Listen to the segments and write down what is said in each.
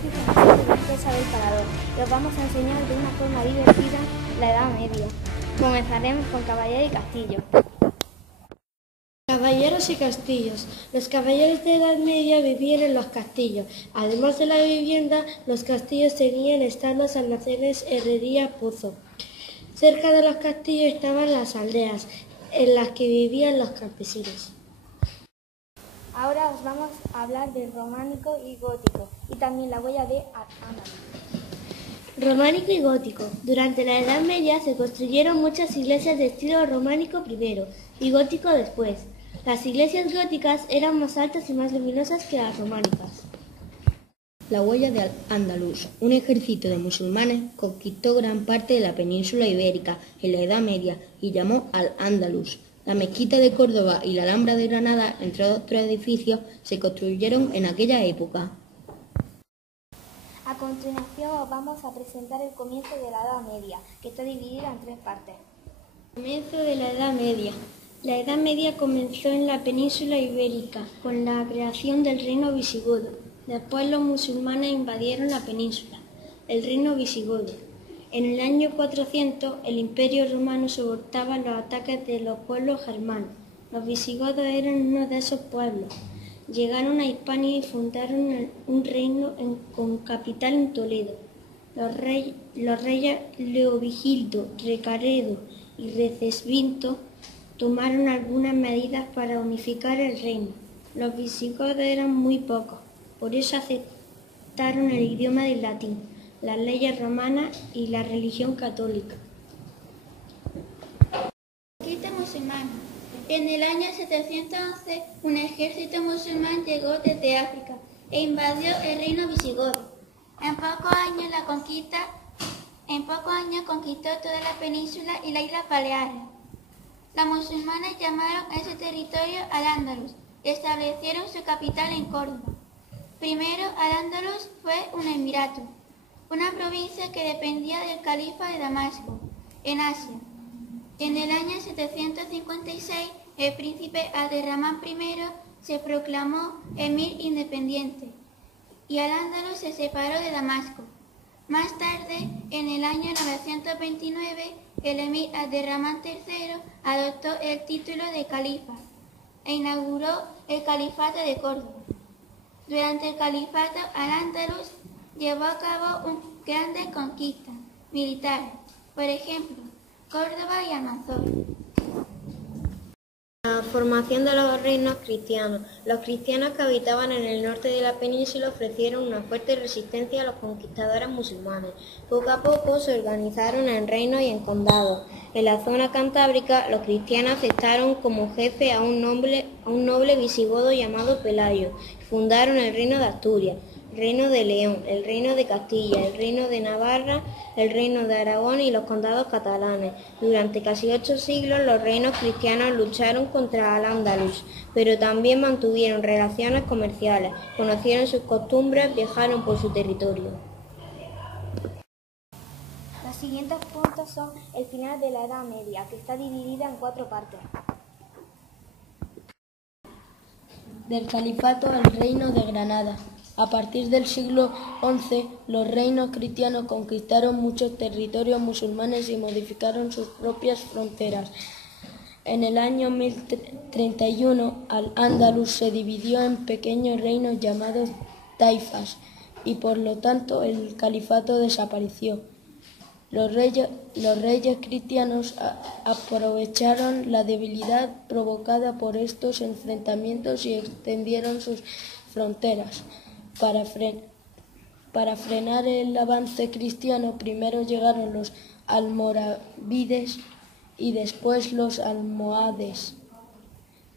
soy Francisco, princesa del Parador. Y os vamos a enseñar de una forma divertida la Edad Media. Comenzaremos con caballeros y castillos. Caballeros y castillos. Los caballeros de Edad Media vivían en los castillos. Además de la vivienda, los castillos tenían establos, almacenes, herrería, pozo. Cerca de los castillos estaban las aldeas, en las que vivían los campesinos. Ahora os vamos a hablar del románico y gótico, y también la huella de Al-Ándalus. Románico y gótico. Durante la Edad Media se construyeron muchas iglesias de estilo románico primero y gótico después. Las iglesias góticas eran más altas y más luminosas que las románicas. La huella de Al-Ándalus. Un ejército de musulmanes conquistó gran parte de la península ibérica en la Edad Media y llamó Al-Ándalus. La mezquita de Córdoba y la Alhambra de Granada, entre otros edificios, se construyeron en aquella época. A continuación os vamos a presentar el comienzo de la Edad Media, que está dividida en tres partes. Comienzo de la Edad Media. La Edad Media comenzó en la península ibérica, con la creación del reino visigodo. Después los musulmanes invadieron la península, el reino visigodo. En el año 400, el Imperio Romano soportaba los ataques de los pueblos germanos. Los visigodos eran uno de esos pueblos. Llegaron a Hispania y fundaron un reino con capital en Toledo. Los reyes Leovigildo, Recaredo y Recesvinto tomaron algunas medidas para unificar el reino. Los visigodos eran muy pocos, por eso aceptaron el idioma del latín, las leyes romanas y la religión católica. Conquista musulmana. En el año 711, un ejército musulmán llegó desde África e invadió el reino visigodo. En pocos años conquistó toda la península y las Islas Baleares. Los musulmanes llamaron a ese territorio Al-Ándalus y establecieron su capital en Córdoba. Primero, Al-Ándalus fue un emirato, una provincia que dependía del califa de Damasco, en Asia. En el año 756, el príncipe Abderramán I se proclamó emir independiente y Al-Ándalus se separó de Damasco. Más tarde, en el año 929, el emir Abderramán III adoptó el título de califa e inauguró el califato de Córdoba. Durante el califato, Al-Ándalus llevó a cabo grandes conquistas militares, por ejemplo, Córdoba y Almanzor. La formación de los reinos cristianos. Los cristianos que habitaban en el norte de la península ofrecieron una fuerte resistencia a los conquistadores musulmanes. Poco a poco se organizaron en reinos y en condados. En la zona cantábrica, los cristianos aceptaron como jefe a un noble visigodo llamado Pelayo y fundaron el reino de Asturias, el reino de León, el reino de Castilla, el reino de Navarra, el reino de Aragón y los condados catalanes. Durante casi 8 siglos los reinos cristianos lucharon contra Al-Ándalus, pero también mantuvieron relaciones comerciales, conocieron sus costumbres, viajaron por su territorio. Los siguientes puntos son el final de la Edad Media, que está dividida en 4 partes. Del califato al reino de Granada. A partir del siglo XI, los reinos cristianos conquistaron muchos territorios musulmanes y modificaron sus propias fronteras. En el año 1031, Al-Ándalus se dividió en pequeños reinos llamados taifas y por lo tanto el califato desapareció. Los reyes cristianos aprovecharon la debilidad provocada por estos enfrentamientos y extendieron sus fronteras. Para frenar el avance cristiano, primero llegaron los almorávides y después los almohades.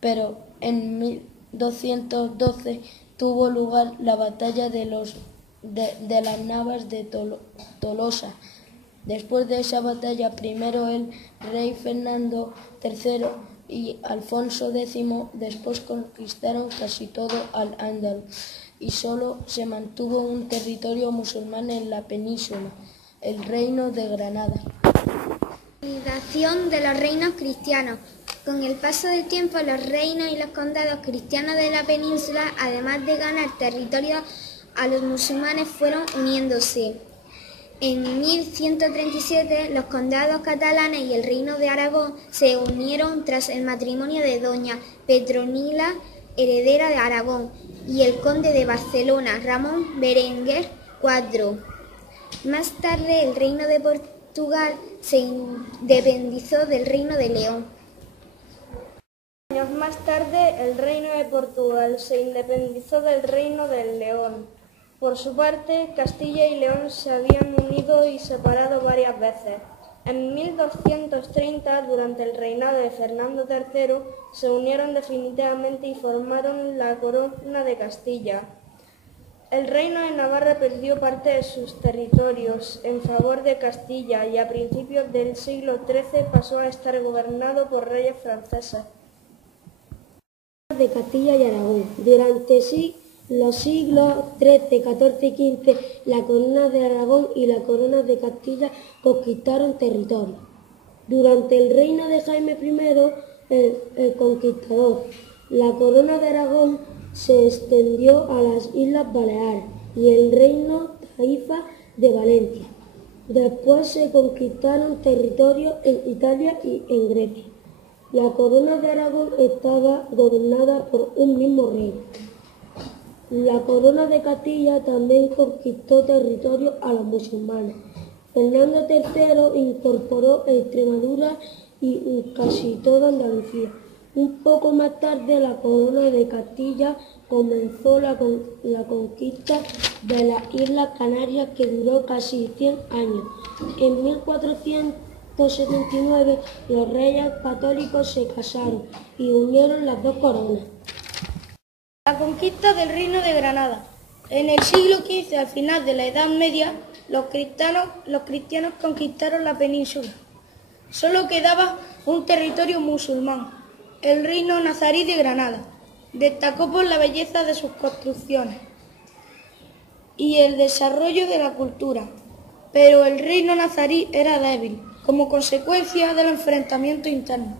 Pero en 1212 tuvo lugar la batalla de las Navas de Tolosa. Después de esa batalla, primero el rey Fernando III y Alfonso X después conquistaron casi todo Al-Ándalus y solo se mantuvo un territorio musulmán en la península, el reino de Granada. Consolidación de los reinos cristianos. Con el paso del tiempo, los reinos y los condados cristianos de la península, además de ganar territorio, a los musulmanes fueron uniéndose. En 1137 los condados catalanes y el reino de Aragón se unieron tras el matrimonio de doña Petronila, heredera de Aragón, y el conde de Barcelona, Ramón Berenguer IV. Más tarde el reino de Portugal se independizó del reino de León. Años más tarde el reino de Portugal se independizó del reino del León. Por su parte, Castilla y León se habían unido y separado varias veces. En 1230, durante el reinado de Fernando III, se unieron definitivamente y formaron la Corona de Castilla. El reino de Navarra perdió parte de sus territorios en favor de Castilla y a principios del siglo XIII pasó a estar gobernado por reyes franceses. De Castilla y Aragón. Durante los siglos XIII, XIV y XV, la corona de Aragón y la corona de Castilla conquistaron territorios. Durante el reino de Jaime I, el Conquistador, la corona de Aragón se extendió a las Islas Baleares y el reino taifa de Valencia. Después se conquistaron territorios en Italia y en Grecia. La corona de Aragón estaba gobernada por un mismo rey. La corona de Castilla también conquistó territorios a los musulmanes. Fernando III incorporó Extremadura y casi toda Andalucía. Un poco más tarde la corona de Castilla comenzó la conquista de las Islas Canarias, que duró casi 100 años. En 1479 los reyes católicos se casaron y unieron las dos coronas. La conquista del Reino de Granada. En el siglo XV, al final de la Edad Media, los cristianos conquistaron la península. Solo quedaba un territorio musulmán, el Reino nazarí de Granada. Destacó por la belleza de sus construcciones y el desarrollo de la cultura, pero el reino nazarí era débil, como consecuencia del enfrentamiento interno.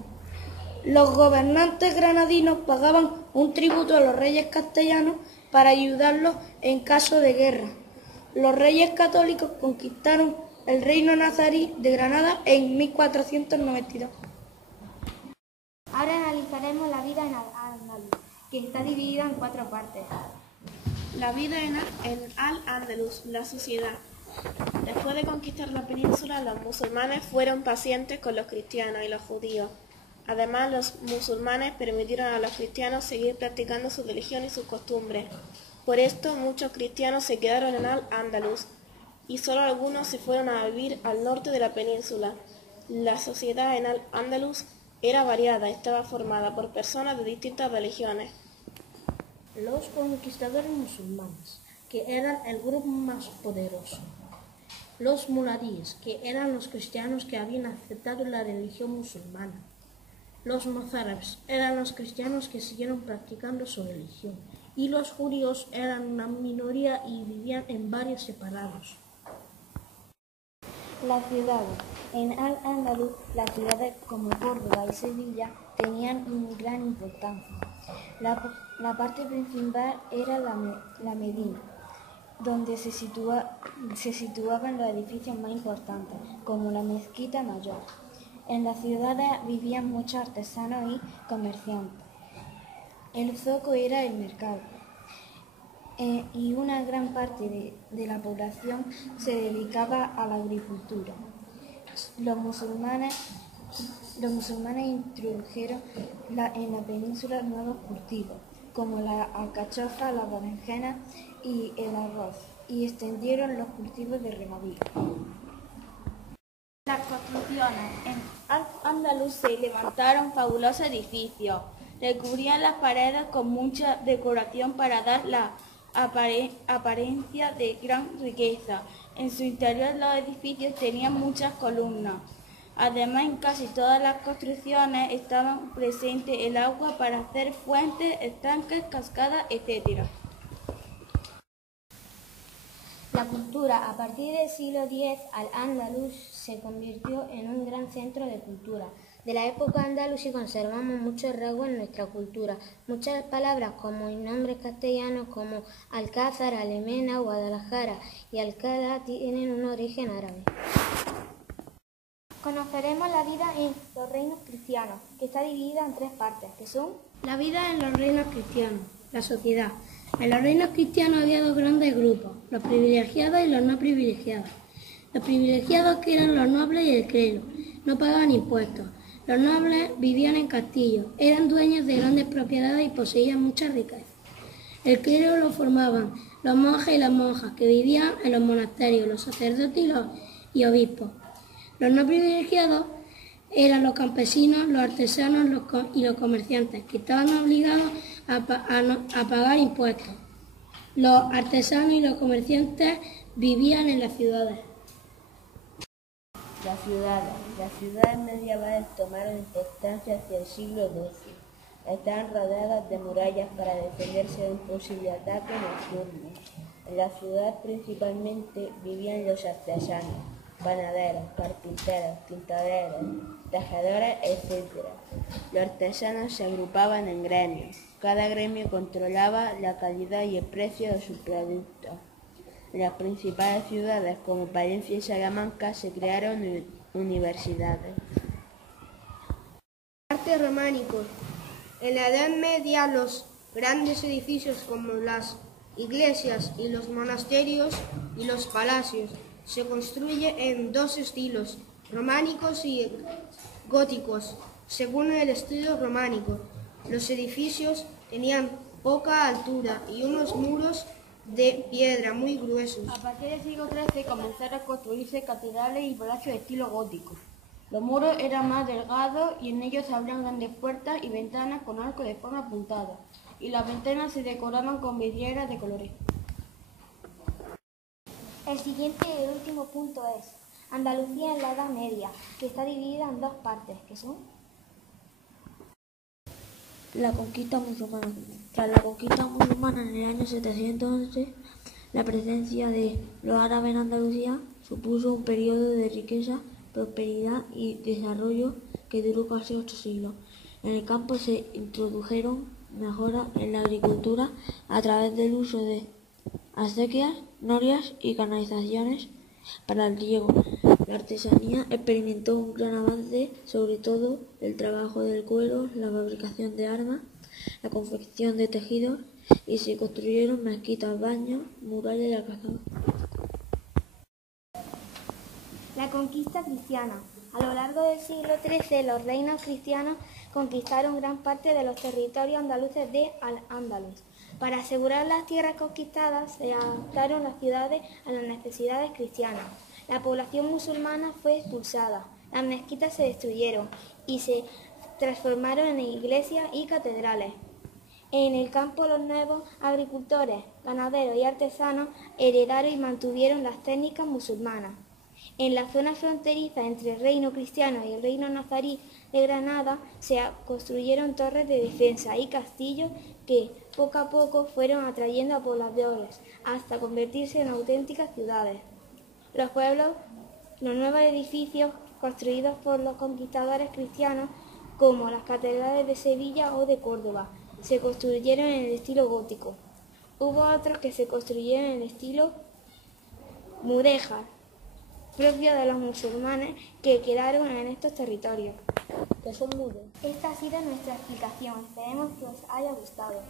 Los gobernantes granadinos pagaban un tributo a los reyes castellanos para ayudarlos en caso de guerra. Los reyes católicos conquistaron el reino nazarí de Granada en 1492. Ahora analizaremos la vida en Al-Ándalus, que está dividida en 4 partes. La vida en Al-Ándalus, la sociedad. Después de conquistar la península, los musulmanes fueron pacientes con los cristianos y los judíos. Además, los musulmanes permitieron a los cristianos seguir practicando su religión y sus costumbres. Por esto, muchos cristianos se quedaron en Al-Ándalus y solo algunos se fueron a vivir al norte de la península. La sociedad en Al-Ándalus era variada, estaba formada por personas de distintas religiones. Los conquistadores musulmanes, que eran el grupo más poderoso. Los muladíes, que eran los cristianos que habían aceptado la religión musulmana. Los mozárabes eran los cristianos que siguieron practicando su religión. Y los judíos eran una minoría y vivían en barrios separados. Las ciudades. En Al-Ándalus, las ciudades como Córdoba y Sevilla tenían una gran importancia. La parte principal era la Medina, donde se situaban los edificios más importantes, como la mezquita mayor. En las ciudades vivían muchos artesanos y comerciantes. El zoco era el mercado. Y una gran parte de la población se dedicaba a la agricultura. Los musulmanes introdujeron en la península nuevos cultivos, como la alcachofa, la berenjena y el arroz, y extendieron los cultivos de regadío. Las construcciones. En Al-Ándalus se levantaron fabulosos edificios. Recubrían las paredes con mucha decoración para dar la apariencia de gran riqueza. En su interior los edificios tenían muchas columnas. Además, en casi todas las construcciones estaban presentes el agua para hacer fuentes, estanques, cascadas, etc. La cultura. A partir del siglo X, Al-Ándalus se convirtió en un gran centro de cultura. De la época andalusí conservamos muchos rasgos en nuestra cultura. Muchas palabras como y nombres castellanos como Alcázar, Alemena, Guadalajara y Alcalá tienen un origen árabe. Conoceremos la vida en los reinos cristianos, que está dividida en 3 partes, que son la vida en los reinos cristianos, la sociedad. En los reinos cristianos había 2 grandes grupos, los privilegiados y los no privilegiados. Los privilegiados, que eran los nobles y el clero, no pagaban impuestos. Los nobles vivían en castillos, eran dueños de grandes propiedades y poseían mucha riqueza. El clero lo formaban los monjes y las monjas, que vivían en los monasterios, los sacerdotes y obispos. Los no privilegiados eran los campesinos, los artesanos y los comerciantes, que estaban obligados a pagar impuestos. Los artesanos y los comerciantes vivían en las ciudades. Las ciudades medievales tomaron importancia hacia el siglo XII. Estaban rodeadas de murallas para defenderse de un posible ataque nocturno. En la ciudad principalmente vivían los artesanos, panaderos, carpinteros, tintoreros, tejedores, etc. Los artesanos se agrupaban en gremios. Cada gremio controlaba la calidad y el precio de sus productos. En las principales ciudades como Palencia y Salamanca se crearon universidades. Arte románico. En la Edad Media los grandes edificios como las iglesias y los monasterios y los palacios se construyen en 2 estilos, románicos y góticos. Según el estilo románico, los edificios tenían poca altura y unos muros de piedra muy gruesos. A partir del siglo XIII comenzaron a construirse catedrales y palacios de estilo gótico. Los muros eran más delgados y en ellos se abrían grandes puertas y ventanas con arcos de forma apuntada, y las ventanas se decoraban con vidrieras de colores. El siguiente y el último punto es Andalucía en la Edad Media, que está dividida en 2 partes, que son la conquista musulmana. Tras la conquista musulmana en el año 711, la presencia de los árabes en Andalucía supuso un periodo de riqueza, prosperidad y desarrollo que duró casi 8 siglos. En el campo se introdujeron mejoras en la agricultura a través del uso de acequias, norias y canalizaciones para el riego. La artesanía experimentó un gran avance, sobre todo el trabajo del cuero, la fabricación de armas, la confección de tejidos, y se construyeron mezquitas, baños, murales y alcazadas. la conquista cristiana. A lo largo del siglo XIII, los reinos cristianos conquistaron gran parte de los territorios andaluces de Al-Ándalus. Para asegurar las tierras conquistadas, se adaptaron las ciudades a las necesidades cristianas. La población musulmana fue expulsada, las mezquitas se destruyeron y se transformaron en iglesias y catedrales. En el campo, los nuevos agricultores, ganaderos y artesanos heredaron y mantuvieron las técnicas musulmanas. En la zona fronteriza entre el reino cristiano y el reino nazarí de Granada se construyeron torres de defensa y castillos que poco a poco fueron atrayendo a pobladores hasta convertirse en auténticas ciudades. Los nuevos edificios construidos por los conquistadores cristianos, como las catedrales de Sevilla o de Córdoba, se construyeron en el estilo gótico. Hubo otros que se construyeron en el estilo mudéjar, propio de los musulmanes que quedaron en estos territorios. Esta ha sido nuestra explicación. Esperemos que os haya gustado.